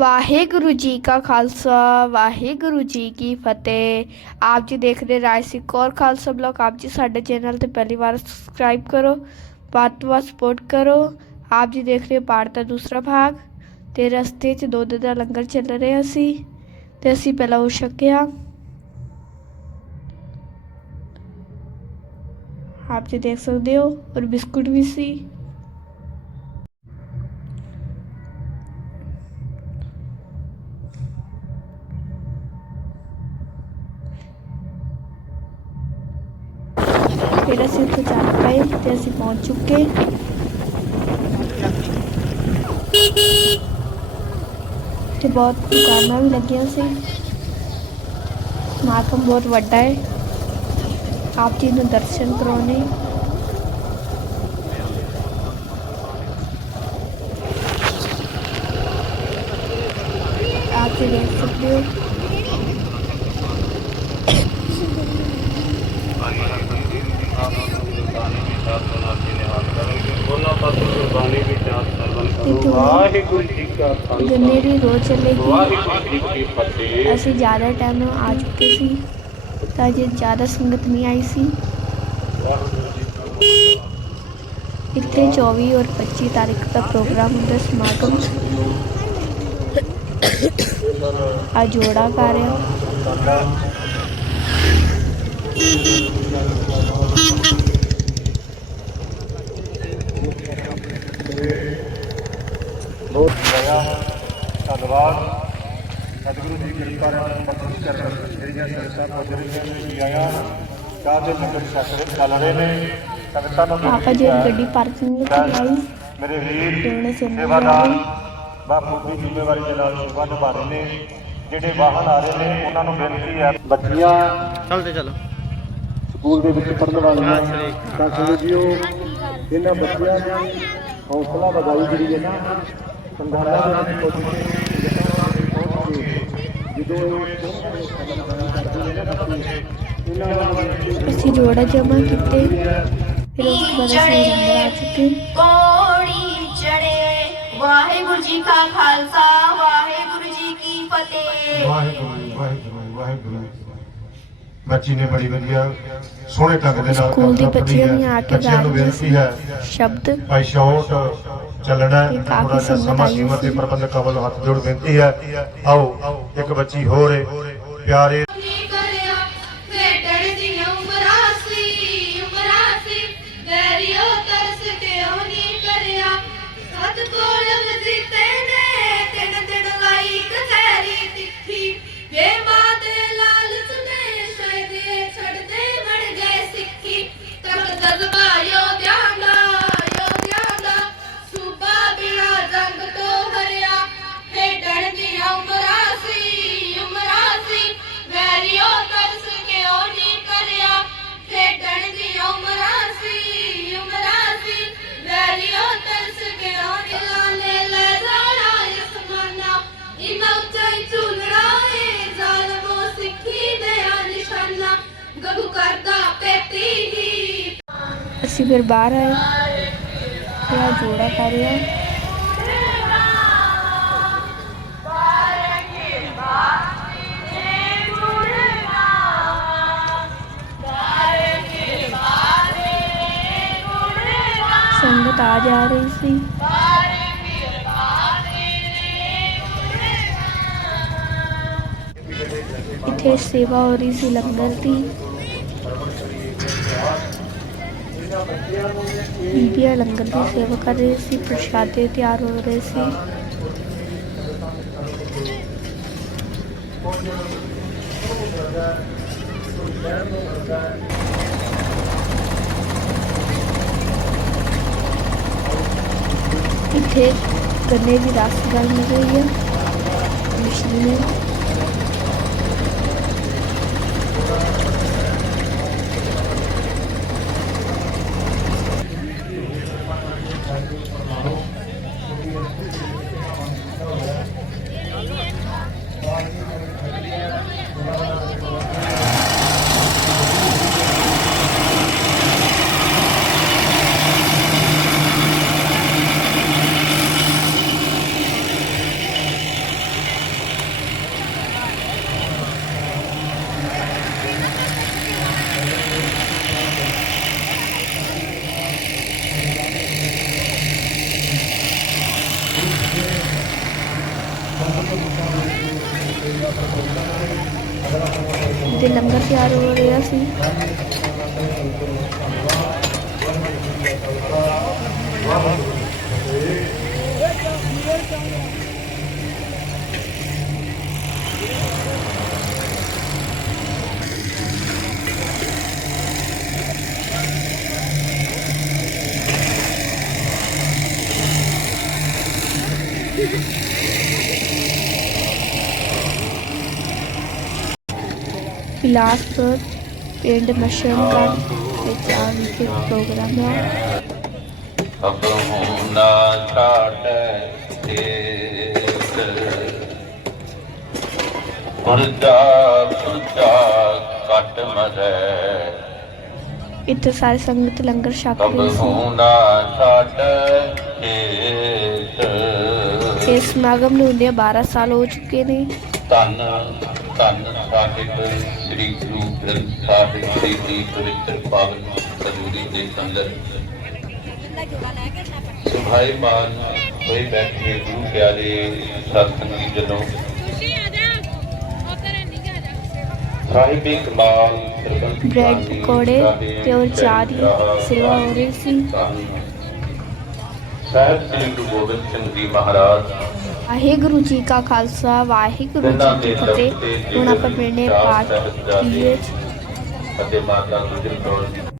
ਵਾਹਿਗੁਰੂ ਜੀ ਕਾ ਖਾਲਸਾ, ਵਾਹਿਗੁਰੂ ਜੀ ਕੀ ਫਤਿਹ। ਆਪ ਜੀ ਦੇਖ ਰਹੇ ਰਾਜ ਸਿੰਘ ਕੌਰ ਖਾਲਸਾ ਬਲੌਗ ਆਪ ਜੀ ਸਾਡੇ ਚੈਨਲ ਤੇ ਪਹਿਲੀ ਵਾਰ ਸਬਸਕ੍ਰਾਈਬ ਕਰੋ, ਵੱਧ ਤੋਂ ਵੱਧ ਸਪੋਰਟ ਕਰੋ। ਆਪ ਜੀ ਦੇਖ ਰਹੇ ਹੋ ਪਾਠ ਦਾ ਦੂਸਰਾ ਭਾਗ, ਤੇ ਰਸਤੇ 'ਚ ਦੁੱਧ ਦਾ ਲੰਗਰ ਚੱਲ ਰਿਹਾ ਸੀ, ਤੇ ਅਸੀਂ ਪਹਿਲਾਂ ਉਹ ਛਕਿਆ। ਆਪ ਜੀ ਦੇਖ ਸਕਦੇ ਹੋ, ਔਰ ਬਿਸਕੁਟ ਵੀ ਸੀ। ਪਏ ਤੇ ਅਸੀਂ ਪਹੁੰਚ ਚੁੱਕੇ ਤੇ ਬਹੁਤ ਦੁਕਾਨਾਂ ਵੀ ਲੱਗੀਆਂ ਸੀ ਮਾਤਮ ਬਹੁਤ ਵੱਡਾ ਹੈ ਆਪ ਜੀ ਨੂੰ ਦਰਸ਼ਨ ਕਰਾਉਣੇ ਆਪ ਜੀ ਦੇਖ ਸਕਦੇ ਹੋ ਵਾਹਿਗੁਰੂ ਜੀ ਕਾ ਖਾਲਸਾ। ਗੰਨੇ ਦੀ ਰੋਜ਼ ਚੱਲੇਗੀ। ਵਾਹਿਗੁਰੂ ਜੀ ਕੀ ਫਤਿਹ। ਅਸੀਂ ਜ਼ਿਆਦਾ ਟਾਈਮ ਆ ਚੁੱਕੇ ਸੀ ਤਾਂ ਜੇ ਜ਼ਿਆਦਾ ਸੰਗਤ ਨਹੀਂ ਆਈ ਸੀ। ਇੱਥੇ 24 ਔਰ 25 ਤਾਰੀਖ ਦਾ ਪ੍ਰੋਗਰਾਮ ਹੁੰਦਾ ਸਮਾਗਮ। ਆ ਜੋੜਾ ਕਰ ਰਿਹਾ। ਬਹੁਤ ਦਇਆ ਧੰਨਵਾਦ। ਸਤਿਗੁਰੂ ਜੀ ਕਿਰਪਾ ਨਾਲ ਬਖਸ਼ਿਸ਼ ਕਰਨ ਜਿਹੜੀਆਂ ਪੁੱਜ ਰਹੀਆਂ ਨੇ ਆਇਆ ਕਾਹ ਦੇ ਲੰਗਰ ਛਕ ਚੱਲ ਰਹੇ ਨੇ। ਸੰਗਤਾਂ ਨੂੰ ਪਾਪਾ ਜੀ ਗੱਡੀ ਪਾਰਕਿੰਗ ਵਿੱਚ ਲਾਈ ਮੇਰੇ ਵੀਰ ਸੇਵਾਦਾਰ। ਬਾਪੂ ਦੀ ਜ਼ਿੰਮੇਵਾਰੀ ਦੇ ਨਾਲ ਸੇਵਾ ਨਿਭਾ ਰਹੇ ਨੇ। ਜਿਹੜੇ ਵਾਹਨ ਆ ਰਹੇ ਨੇ ਉਹਨਾਂ ਨੂੰ ਬੇਨਤੀ ਹੈ ਬੱਚੀਆਂ ਚਲਦੇ ਚਲੋ। ਸਕੂਲ ਦੇ ਵਿੱਚ ਪੜ੍ਹਨ ਵਾਲੀਆਂ ਤਾਂ ਜੀਓ ਇਹਨਾਂ ਬੱਚਿਆਂ ਦਾ ਹੌਸਲਾ ਵਧਾਈ ਜਿਹੜੀ ਹੈ ਨਾ ਸੰਘਾਲਾ ਦੇ ਵਿੱਚ ਪਹੁੰਚ ਕੇ ਜਦੋਂ ਇਹ ਕਰਦੇ ਨੇ ਨਾ ਬੱਚੇ ਇਹਨਾਂ ਦਾ ਅਸੀਂ ਜੋੜਾ ਜਮਾ ਕੀਤੇ। ਫਿਰ ਉਸ ਤੋਂ ਬਾਅਦ ਅਸੀਂ ਅੰਦਰ ਆ ਚੁੱਕੇ। ਕੋੜੀ ਚੜੇ ਵਾਹਿਗੁਰੂ ਜੀ ਕਾ ਖਾਲਸਾ ਵਾਹਿਗੁਰੂ ਜੀ ਕੀ ਫਤਿਹ ਵਾਹਿਗੁਰੂ ਵਾਹਿਗੁਰੂ ਵਾਹਿਗੁਰੂ ਬੱਚੀ ਨੇ ਬੜੀ ਵਧੀਆ ਸੋਹਣੇ ਢੰਗ ਦੇ ਨਾਲ ਸਕੂਲ ਦੀ ਬੱਚੀਆਂ। ਵੀ ਆ ਕੇ ਬੱਚਿਆਂ ਨੂੰ ਬੇਨਤੀ ਹੈ ਸ਼ਬਦ ਭਾਈ ਸ਼ੌਟ ਚੱਲਣਾ ਥੋੜਾ ਜਿਹਾ ਸਮਾਂ ਸੀਮਾ ਤੇ। ਪ੍ਰਬੰਧਕ ਵੱਲੋਂ ਹੱਥ ਜੋੜ ਬੇਨਤੀ ਹੈ ਆਓ ਇੱਕ ਬੱਚੀ ਹੋਰ ਹੈ ਪਿਆਰੇ ਅਸੀਂ ਫਿਰ ਬਾਹਰ ਆਏ ਤੇ ਆ ਜੋੜਾ ਕਰ ਰਿਹਾ ਸੰਗਤ ਆ ਜਾ ਰਹੀ ਸੀ ਇੱਥੇ ਸੇਵਾ ਹੋ ਰਹੀ ਸੀ ਲੰਗਰ ਦੀ ਬੀਬੀਆਂ ਲੰਗਰ ਦੀ ਸੇਵਾ ਕਰ ਰਹੀ ਸੀ ਪ੍ਰਸ਼ਾਦੇ ਤਿਆਰ ਹੋ ਰਹੇ ਸੀ ਇੱਥੇ ਗੰਨੇ ਦੀ ਰਸ ਗੱਲ ਮਿਲ ਰਹੀ ਹੈ ਮਸ਼ੀਨ ਤਿਆਰ ਹੋ ਰਿਹਾ ਸੀ। ਬਿਲਾਸਪੁਰ ਪਿੰਡ ਮਸ਼ਰਮਗੜ੍ਹ ਵਿੱਚ ਆ ਵਿਖੇ ਪ੍ਰੋਗਰਾਮ ਹੈ ਅਬਹੁ ਨਾ ਛਾਟੈ ਤੇਤ ਪੁਰਜਾ ਪੁਰਜਾ ਕਟ ਮਰੈ ਇੱਥੇ ਸਾਰੀ ਸੰਗਤ ਲੰਗਰ ਛਕ ਰਹੀ ਸੀ ਨਾ ਛਾਟੈ ਇਸ ਸਮਾਗਮ ਨੂੰ ਹੁੰਦਿਆਂ 12 ਸਾਲ ਹੋ ਚੁੱਕੇ ਨੇ ਧੰਨ ਧੰਨ ਸਾਹਿਬ ਸ੍ਰੀ ਗੁਰੂ ਗ੍ਰੰਥ ਸਾਹਿਬ ਜੀ ਦੀ ਪਵਿੱਤਰ ਪਾਵਨ ਸਜੂਰੀ ਦੇ ਅੰਦਰ ਸੁਭਾਈ ਮਾਨ ਹੋਏ ਬੈਠੇ ਗੁਰੂ ਪਿਆਰੇ ਸਤਸੰਗੀ ਜਨੋ। ਸਾਹਿਬੀ ਕਮਾਲ ਬ੍ਰੈਡ ਪਕੌੜੇ ਤੇ ਹੋਰ ਚਾਹ ਦੀ ਸੇਵਾ ਹੋ ਰਹੀ ਸੀ। ਸਾਹਿਬ ਸ੍ਰੀ ਗੁਰੂ ਗੋਬਿੰਦ ਸਿੰਘ ਜੀ ਮਹਾਰਾਜ। ਵਾਹਿਗੁਰੂ ਜੀ ਕਾ ਖਾਲਸਾ ਵਾਹਿਗੁਰੂ ਜੀ ਕੀ ਫਤਿਹ। ਹੁਣ ਆਪਾਂ ਪੜ੍ਹਨੇ ਪਾਠ ਕੀਏ। ਅਤੇ ਮਾਤਾ ਗੁਜਰ ਕੌਰ